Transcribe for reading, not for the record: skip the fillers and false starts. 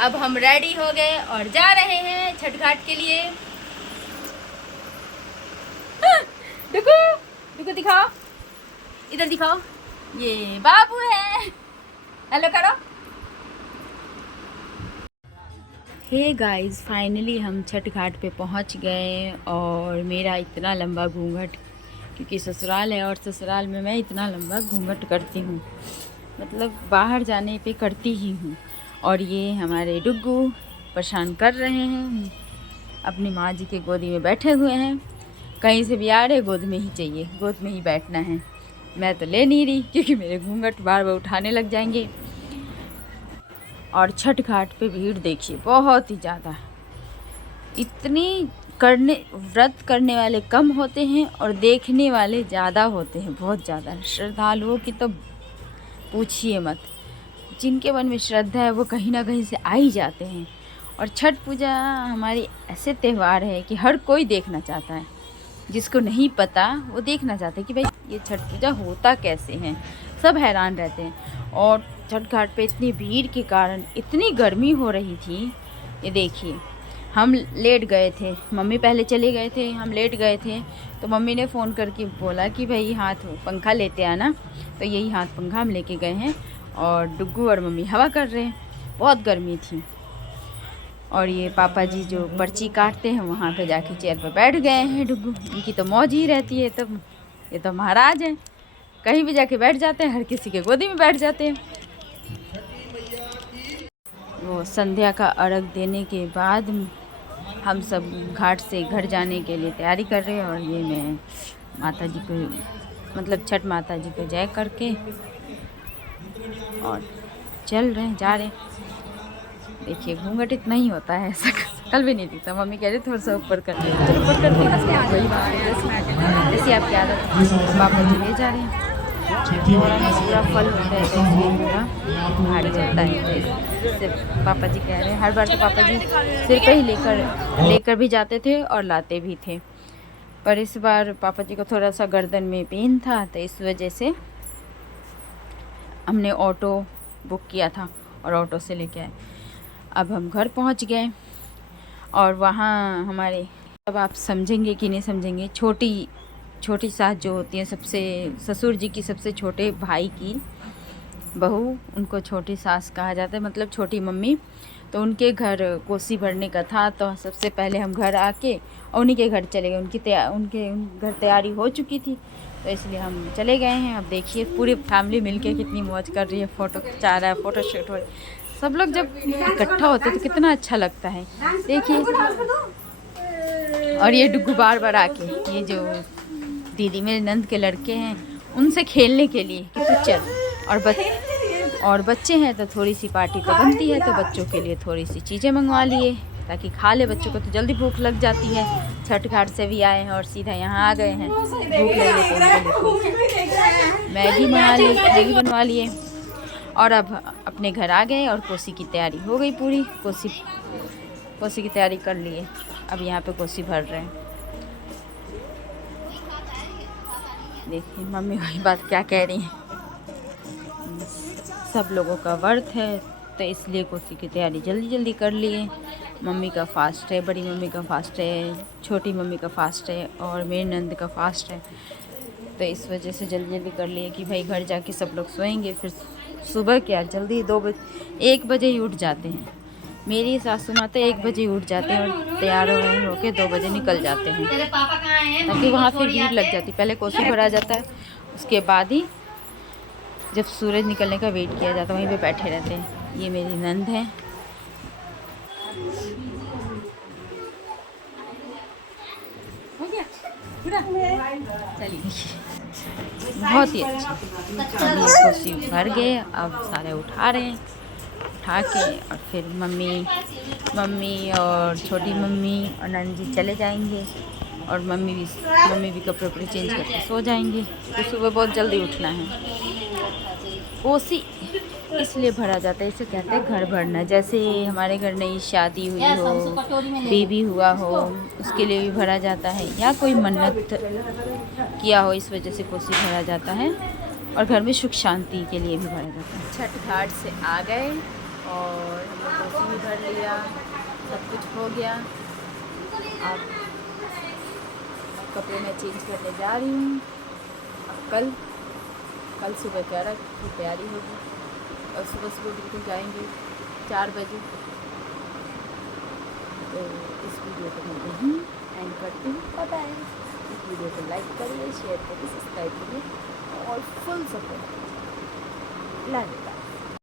अब हम रेडी हो गए और जा रहे हैं छठ घाट के लिए। देखो देखो, दिखाओ, इधर दिखाओ, ये बाबू है। हेलो करो। हे गाइस, फाइनली हम छठ घाट पे पहुंच गए और मेरा इतना लंबा घूंघट, क्योंकि ससुराल है और ससुराल में मैं इतना लंबा घूंघट करती हूँ, मतलब बाहर जाने पे करती ही हूँ। और ये हमारे डुग्गू परेशान कर रहे हैं, अपनी माँ जी के गोदी में बैठे हुए हैं। कहीं से भी आ रहे गोद में ही चाहिए, गोद में ही बैठना है। मैं तो ले नहीं रही क्योंकि मेरे घूंघट बार बार उठाने लग जाएंगे। और छठ घाट पे भीड़ देखिए, बहुत ही ज़्यादा। इतनी व्रत करने वाले कम होते हैं और देखने वाले ज़्यादा होते हैं, बहुत ज़्यादा। श्रद्धालुओं की तो पूछिए मत। जिनके मन में श्रद्धा है वो कहीं ना कहीं से आ ही जाते हैं। और छठ पूजा हमारी ऐसे त्यौहार है कि हर कोई देखना चाहता है। जिसको नहीं पता वो देखना चाहते हैं कि भाई ये छठ पूजा होता कैसे है। सब हैरान रहते हैं। और छठ घाट पे इतनी भीड़ के कारण इतनी गर्मी हो रही थी। ये देखिए, हम लेट गए थे, मम्मी पहले चले गए थे, हम लेट गए थे। तो मम्मी ने फ़ोन करके बोला कि भाई हाथ पंखा लेते आना। तो यही हाथ पंखा हम लेके गए हैं और डुग्गू और मम्मी हवा कर रहे हैं। बहुत गर्मी थी। और ये पापा जी जो पर्ची काटते हैं वहाँ पे जाके चेयर पर बैठ गए हैं डुग्गू। इनकी तो मौज ही रहती है। तब ये तो महाराज हैं, कहीं भी जाके बैठ जाते हैं, हर किसी के गोदी में बैठ जाते हैं। वो संध्या का अर्घ देने के बाद हम सब घाट से घर जाने के लिए तैयारी कर रहे हैं। और ये मैं माता जी को, मतलब छठ माता जी को जय करके और चल रहे हैं, जा रहे हैं। देखिए, घूंघट इतना ही होता है, ऐसा कल भी नहीं दिखता। मम्मी कह रही थोड़ा सा ऊपर कर ले, तो ऊपर कर देना। जैसे आपकी आदत है। पापा जी ले जा रहे हैं। पूरा फल होता है तो इसलिए पूरा भारी होता है। इससे पापा जी कह रहे हैं, हर बार तो पापा जी सिर पे ही लेकर भी जाते थे और लाते भी थे। पर इस बार पापा जी को थोड़ा सा गर्दन में पेन था, तो इस वजह से हमने ऑटो बुक किया था और ऑटो से लेके आए। अब हम घर पहुंच गए और वहाँ हमारे, अब आप समझेंगे कि नहीं समझेंगे, छोटी सास जो होती है, सबसे ससुर जी की सबसे छोटे भाई की बहू, उनको छोटी सास कहा जाता है, मतलब छोटी मम्मी। तो उनके घर कोसी भरने का था, तो सबसे पहले हम घर आके और उन्हीं के घर चले गए। उनके घर तैयारी हो चुकी थी, तो इसलिए हम चले गए हैं। अब देखिए, पूरी फैमिली मिलके कितनी मौज कर रही है, फ़ोटो खिंचा रहा है, फ़ोटो शूट हो रही है। सब लोग जब इकट्ठा होते तो कितना अच्छा लगता है, देखिए। और ये डुग्गू बार बार आके, ये जो दीदी मेरे नंद के लड़के हैं, उनसे खेलने के लिए कि तू चल। और बच्चे हैं तो थोड़ी सी पार्टी तो बनती है, तो बच्चों के लिए थोड़ी सी चीज़ें मंगवा लिए ताकि खा ले। बच्चों को तो जल्दी भूख लग जाती है। छठ घाट से भी आए हैं और सीधा यहाँ आ गए हैं, भूख लगे तो मैगी बनवा लिए। और अब अपने घर आ गए और कोसी की तैयारी हो गई पूरी। कोसी की तैयारी कर लिए। अब यहाँ पे कोसी भर रहे हैं। देखिए मम्मी वही बात क्या कह रही हैं, सब लोगों का व्रत है तो इसलिए कोसी की तैयारी जल्दी जल्दी कर लिए। मम्मी का फास्ट है, बड़ी मम्मी का फास्ट है, छोटी मम्मी का फास्ट है और मेरी नंद का फास्ट है। तो इस वजह से जल्दी जल्दी कर लिए कि भाई घर जाके सब लोग सोएंगे, फिर सुबह क्या जल्दी 1 बजे ही उठ जाते हैं। मेरी सासू माँ तो 1 बजे उठ जाते हैं और तैयार होकर 2 बजे निकल जाते हैं, ताकि वहाँ फिर भीड़ लग जाती। पहले कोसी भरा जाता है, उसके बाद ही जब सूरज निकलने का वेट किया जाता है, वहीं पे बैठे रहते हैं। ये मेरी नंद है। चलिए, बहुत ही अच्छा। अब ये कोसी भर गए, अब सारे उठा रहे हैं। उठा के और फिर मम्मी और छोटी मम्मी और नंद जी चले जाएंगे और मम्मी भी कपड़े चेंज करके सो जाएंगे। तो सुबह बहुत जल्दी उठना है। कोसी इसलिए भरा जाता है, इसे कहते हैं घर भरना। जैसे हमारे घर नई शादी हुई हो, बेबी हुआ हो, उसके लिए भी भरा जाता है, या कोई मन्नत किया हो, इस वजह से कोसी भरा जाता है। और घर में सुख शांति के लिए भी भरा जाता है। छठ घाट से आ गए और कोसी भी भर लिया, सब कुछ हो गया। अब कपड़े मैं चेंज करने जा रही हूँ। अब कल सुबह तैयार की तैयारी होगी और सुबह बिल्कुल जाएंगे 4 बजे। तो इस वीडियो को मैं यहीं एंड करती हूँ। पता है, इस वीडियो को लाइक करिए, शेयर करिए, सब्सक्राइब करिए और फुल सपोर्ट। लव।